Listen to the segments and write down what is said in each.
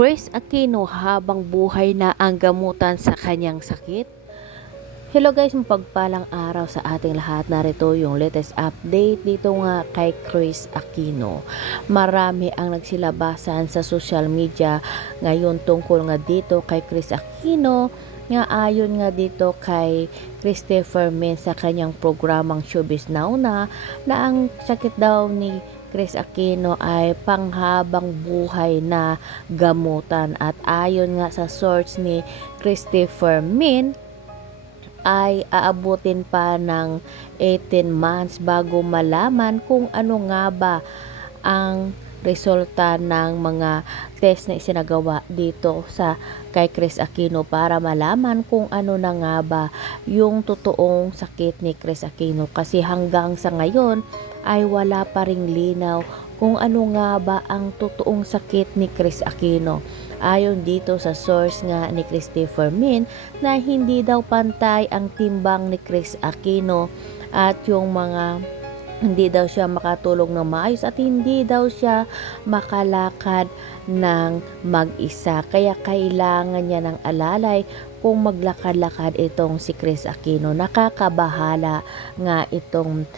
Chris Aquino habang buhay na ang gamutan sa kanyang sakit? Hello guys, mapagpalang araw sa ating lahat. Narito yung latest update dito nga kay Chris Aquino. Marami ang nagsilabasan sa social media ngayon tungkol nga dito kay Chris Aquino, nga ayon nga dito kay Christopher Min sa kanyang programang Showbiz Now na ang sakit daw ni Chris Aquino ay panghabang buhay na gamutan, at ayon nga sa source ni Christopher Min ay aabutin pa ng 18 months bago malaman kung ano nga ba ang resulta ng mga test na isinagawa dito sa kay Chris Aquino para malaman kung ano na nga ba yung totoong sakit ni Chris Aquino, kasi hanggang sa ngayon ay wala pa ring linaw kung ano nga ba ang totoong sakit ni Chris Aquino. Ayon dito sa source nga ni Christopher Min na hindi daw pantay ang timbang ni Chris Aquino at yung mga hindi daw siya makatulog ng maayos at hindi daw siya makalakad ng mag-isa. Kaya kailangan niya ng alalay kung maglakad-lakad itong si Chris Aquino. Nakakabahala nga itong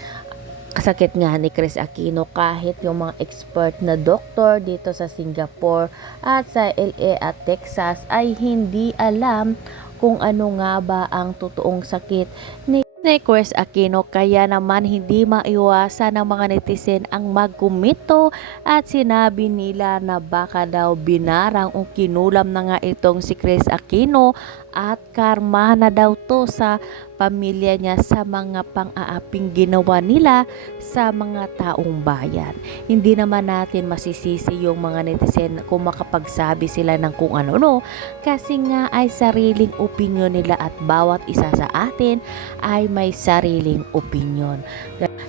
kasakit nga ni Chris Aquino, kahit yung mga expert na doktor dito sa Singapore at sa LA at Texas ay hindi alam kung ano nga ba ang totoong sakit ni Chris Aquino. Kaya naman hindi maiwasan ng mga netizen ang magkomento at sinabi nila na baka daw binarang o kinulam na nga itong si Chris Aquino at karma na daw to sa pamilya niya sa mga pang-aaping ginawa nila sa mga taong bayan. Hindi naman natin masisisi yung mga netizen kung makapagsabi sila ng kung ano-ano, kasi nga ay sariling opinyon nila at bawat isa sa atin ay may sariling opinyon.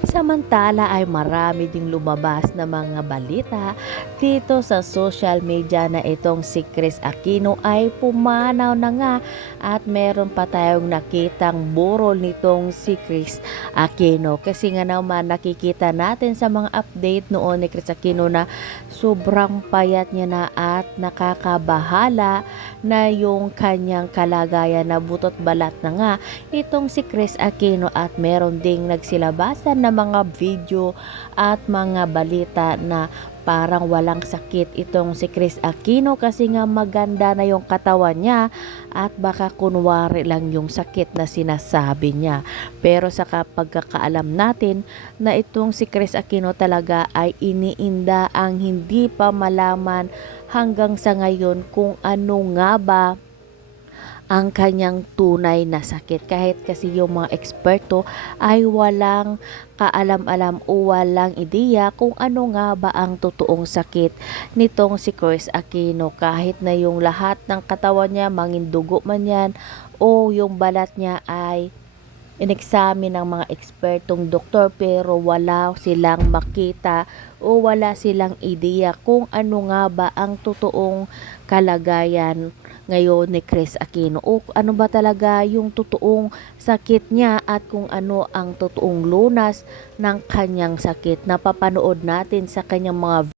Samantala ay marami ding lumabas na mga balita dito sa social media na itong si Chris Aquino ay pumanaw na nga, at meron pa tayong nakitang burol nitong si Chris Aquino, kasi nga naman nakikita natin sa mga update noon ni Chris Aquino na sobrang payat niya na at nakakabahala na yung kanyang kalagayan, na butot balat na nga itong si Chris Aquino. At meron ding nagsilabasan na mga video at mga balita na parang walang sakit itong si Chris Aquino, kasi nga maganda na yung katawan niya at baka kunwari lang yung sakit na sinasabi niya. Pero sa pagkakaalam natin na itong si Chris Aquino talaga ay iniinda ang hindi pa malaman hanggang sa ngayon kung ano nga ba ang kanyang tunay na sakit, kahit kasi yung mga eksperto ay walang kaalam-alam o walang ideya kung ano nga ba ang totoong sakit nitong si Chris Aquino. Kahit na yung lahat ng katawan niya, mangindugo man yan o yung balat niya ay ineksamin ng mga ekspertong doktor, pero wala silang makita o wala silang ideya kung ano nga ba ang totoong kalagayan ngayon ni Chris Aquino, o ano ba talaga yung totoong sakit niya at kung ano ang totoong lunas ng kanyang sakit. Napapanood natin sa kanyang mga